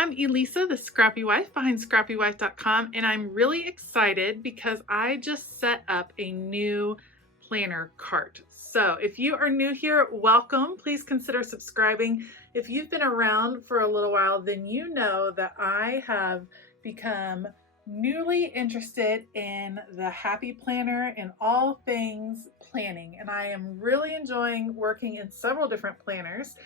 I'm Elisa, the Scrappy Wife behind scrappywife.com, and I'm really excited because I just set up a new planner cart. So if you are new here, welcome. Please consider subscribing. If you've been around for a little while, then you know that I have become newly interested in the Happy Planner and all things planning, and I am really enjoying working in several different planners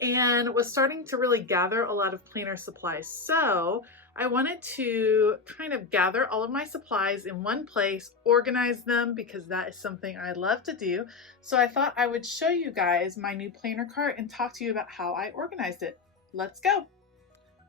and was starting to really gather a lot of planner supplies. So I wanted to kind of gather all of my supplies in one place, organize them because that is something I love to do. So I thought I would show you guys my new planner cart and talk to you about how I organized it. Let's go.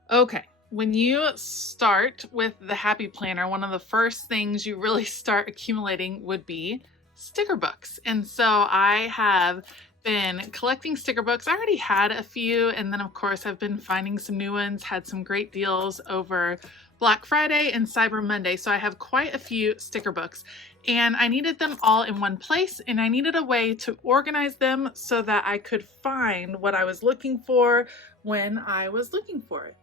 Okay. When you start with the Happy Planner, one of the first things you really start accumulating would be sticker books. And so I have been collecting sticker books. I already had a few, and then of course I've been finding some new ones, had some great deals over Black Friday and Cyber Monday. So I have quite a few sticker books, and I needed them all in one place, and I needed a way to organize them so that I could find what I was looking for when I was looking for it.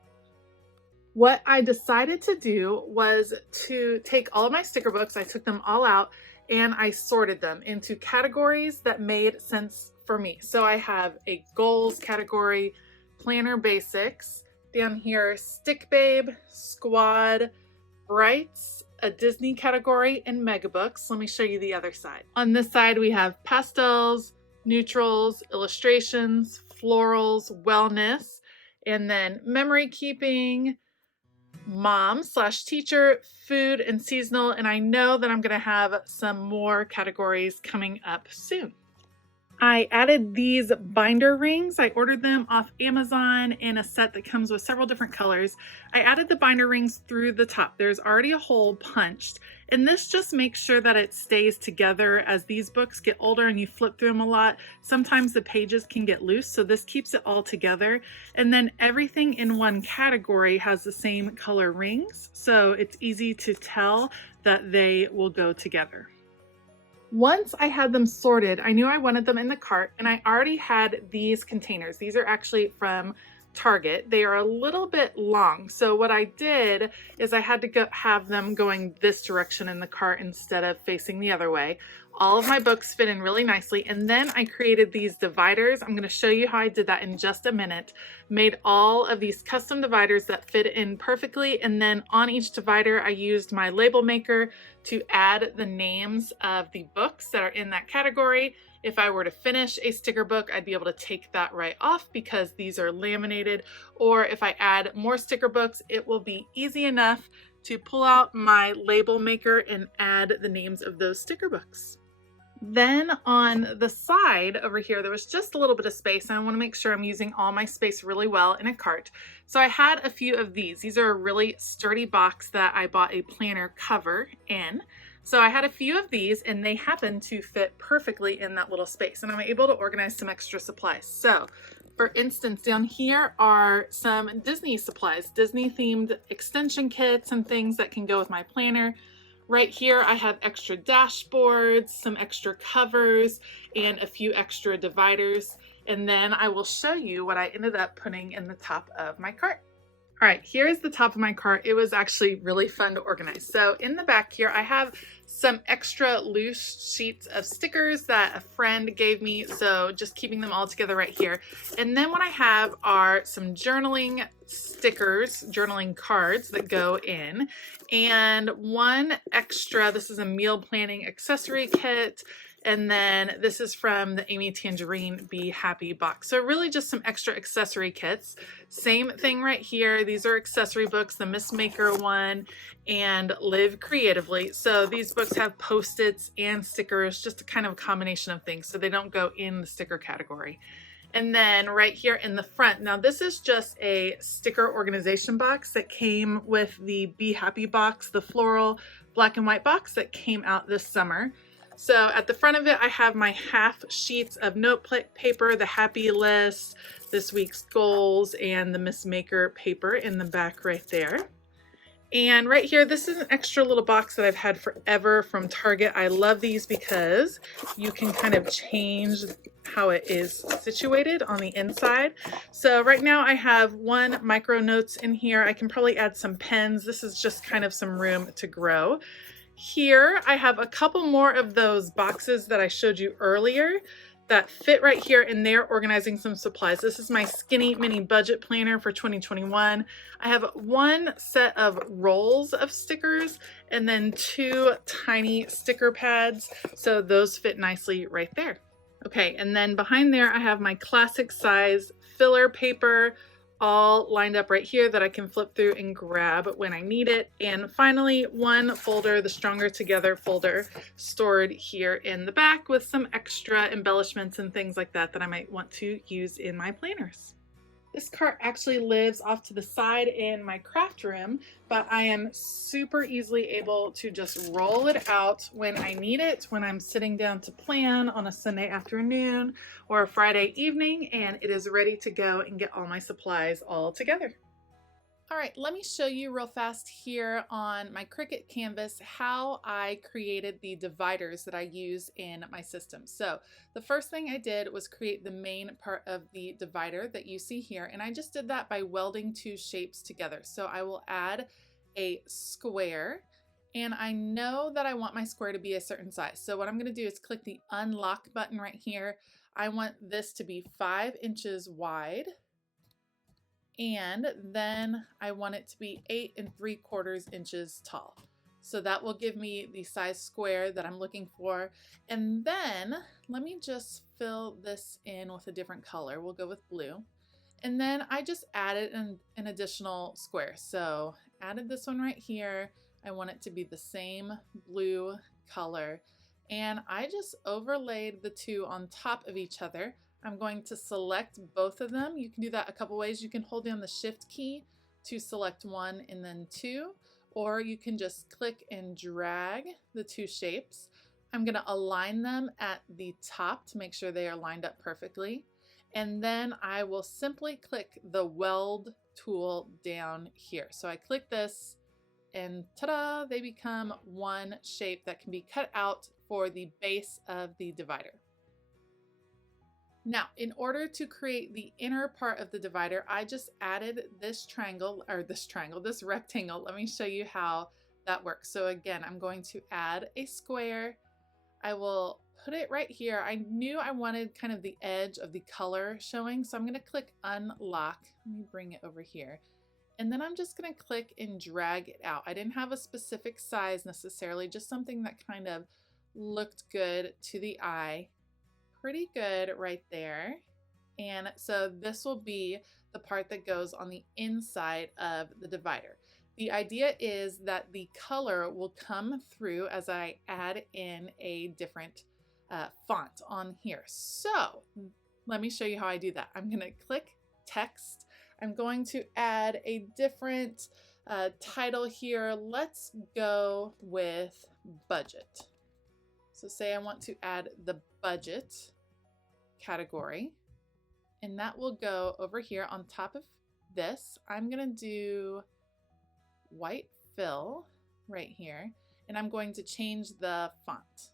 What I decided to do was to take all of my sticker books, I took them all out, and I sorted them into categories that made sense for me. So I have a goals category, planner basics, down here Stick Babe, Squad, Brights, a Disney category, and mega books. Let me show you the other side. On this side we have pastels, neutrals, illustrations, florals, wellness, and then memory keeping, mom/teacher, food, and seasonal. And I know that I'm going to have some more categories coming up soon. I added these binder rings. I ordered them off Amazon in a set that comes with several different colors. I added the binder rings through the top. There's already a hole punched, and this just makes sure that it stays together. As these books get older and you flip through them a lot, sometimes the pages can get loose, so this keeps it all together. And then everything in one category has the same color rings, so it's easy to tell that they will go together. Once I had them sorted, I knew I wanted them in the cart, and I already had these containers. These are actually from Target. They are a little bit long. So what I did is I had to have them going this direction in the cart instead of facing the other way. All of my books fit in really nicely. And then I created these dividers. I'm going to show you how I did that in just a minute. Made all of these custom dividers that fit in perfectly. And then on each divider, I used my label maker to add the names of the books that are in that category. If I were to finish a sticker book, I'd be able to take that right off because these are laminated. Or if I add more sticker books, it will be easy enough to pull out my label maker and add the names of those sticker books. Then on the side over here, there was just a little bit of space, and I want to make sure I'm using all my space really well in a cart. So I had a few of these. These are a really sturdy box that I bought a planner cover in. So I had a few of these, and they happen to fit perfectly in that little space, and I'm able to organize some extra supplies. So for instance, down here are some Disney supplies, Disney themed extension kits and things that can go with my planner. Right here, I have extra dashboards, some extra covers, and a few extra dividers. And then I will show you what I ended up putting in the top of my cart. All right, here's the top of my cart. It was actually really fun to organize. So in the back here, I have some extra loose sheets of stickers that a friend gave me. So just keeping them all together right here. And then what I have are some journaling stickers, journaling cards that go in. And one extra, this is a meal planning accessory kit. And then this is from the Amy Tangerine Be Happy box. So really just some extra accessory kits. Same thing right here. These are accessory books, the Miss Maker one and Live Creatively. So these books have Post-its and stickers, just a kind of a combination of things. So they don't go in the sticker category. And then right here in the front, now this is just a sticker organization box that came with the Be Happy box, the floral black and white box that came out this summer. So at the front of it, I have my half sheets of note paper, the happy list, this week's goals, and the Miss Maker paper in the back right there. And right here, this is an extra little box that I've had forever from Target. I love these because you can kind of change how it is situated on the inside. So right now I have one micro notes in here. I can probably add some pens. This is just kind of some room to grow. Here I have a couple more of those boxes that I showed you earlier that fit right here, and they're organizing some supplies. This is my skinny mini budget planner for 2021. I have one set of rolls of stickers and then two tiny sticker pads. So those fit nicely right there. Okay, and then behind there I have my classic size filler paper all lined up right here that I can flip through and grab when I need it. And finally, one folder, the Stronger Together folder, stored here in the back with some extra embellishments and things like that that I might want to use in my planners. This cart actually lives off to the side in my craft room, but I am super easily able to just roll it out when I need it, when I'm sitting down to plan on a Sunday afternoon or a Friday evening, and it is ready to go and get all my supplies all together. All right, let me show you real fast here on my Cricut canvas how I created the dividers that I use in my system. So the first thing I did was create the main part of the divider that you see here, and I just did that by welding two shapes together. So I will add a square, and I know that I want my square to be a certain size. So what I'm going to do is click the unlock button right here. I want this to be 5 inches wide. And then I want it to be 8 3/4 inches tall. So that will give me the size square that I'm looking for. And then let me just fill this in with a different color. We'll go with blue. And then I just added an additional square. So added this one right here. I want it to be the same blue color. And I just overlaid the two on top of each other. I'm going to select both of them. You can do that a couple ways. You can hold down the shift key to select one and then two, or you can just click and drag the two shapes. I'm going to align them at the top to make sure they are lined up perfectly. And then I will simply click the weld tool down here. So I click this and ta-da, they become one shape that can be cut out for the base of the divider. Now, in order to create the inner part of the divider, I just added this this rectangle. Let me show you how that works. So again, I'm going to add a square. I will put it right here. I knew I wanted kind of the edge of the color showing, so I'm going to click unlock. Let me bring it over here. And then I'm just going to click and drag it out. I didn't have a specific size necessarily, just something that kind of looked good to the eye. Pretty good right there. And so this will be the part that goes on the inside of the divider. The idea is that the color will come through as I add in a different font on here. So let me show you how I do that. I'm going to click text. I'm going to add a different title here. Let's go with budget. So say I want to add the budget category, and that will go over here on top of this. I'm going to do white fill right here, and I'm going to change the font.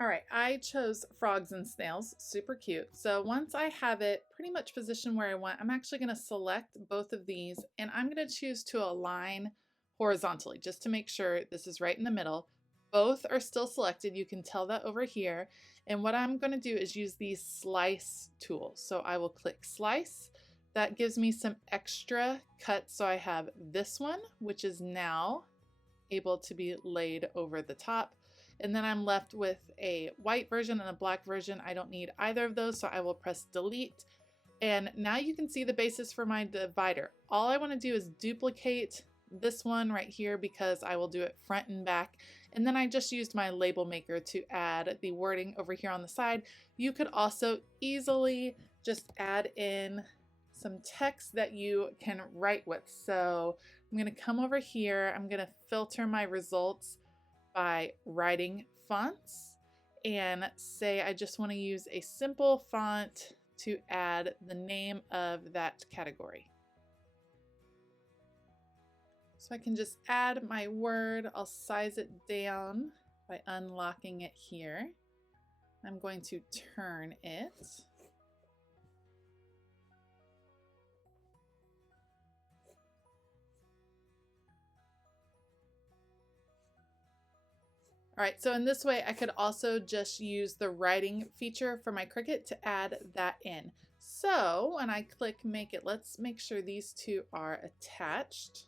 All right, I chose frogs and snails, super cute. So once I have it pretty much positioned where I want, I'm actually going to select both of these, and I'm going to choose to align horizontally just to make sure this is right in the middle. Both are still selected. You can tell that over here. And what I'm going to do is use these slice tools. So I will click slice. That gives me some extra cuts. So I have this one, which is now able to be laid over the top. And then I'm left with a white version and a black version. I don't need either of those, so I will press delete. And now you can see the basis for my divider. All I want to do is duplicate this one right here because I will do it front and back. And then I just used my label maker to add the wording over here on the side. You could also easily just add in some text that you can write with. So I'm going to come over here. I'm going to filter my results by writing fonts and say I just want to use a simple font to add the name of that category. So I can just add my word. I'll size it down by unlocking it here. I'm going to turn it. All right, so in this way, I could also just use the writing feature for my Cricut to add that in. So when I click make it, let's make sure these two are attached.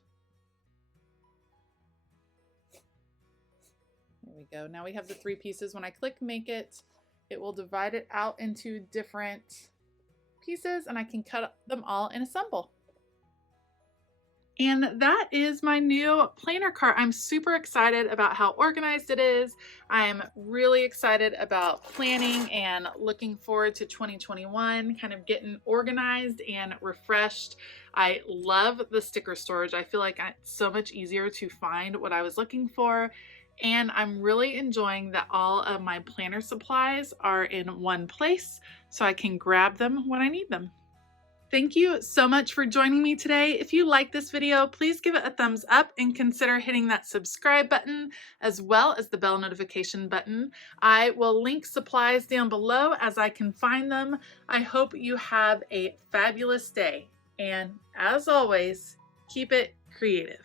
There we go. Now we have the 3 pieces. When I click make it, it will divide it out into different pieces and I can cut them all and assemble. And that is my new planner cart. I'm super excited about how organized it is. I'm really excited about planning and looking forward to 2021, kind of getting organized and refreshed. I love the sticker storage. I feel like it's so much easier to find what I was looking for. And I'm really enjoying that all of my planner supplies are in one place so I can grab them when I need them. Thank you so much for joining me today. If you like this video, please give it a thumbs up and consider hitting that subscribe button as well as the bell notification button. I will link supplies down below as I can find them. I hope you have a fabulous day. And as always, keep it creative.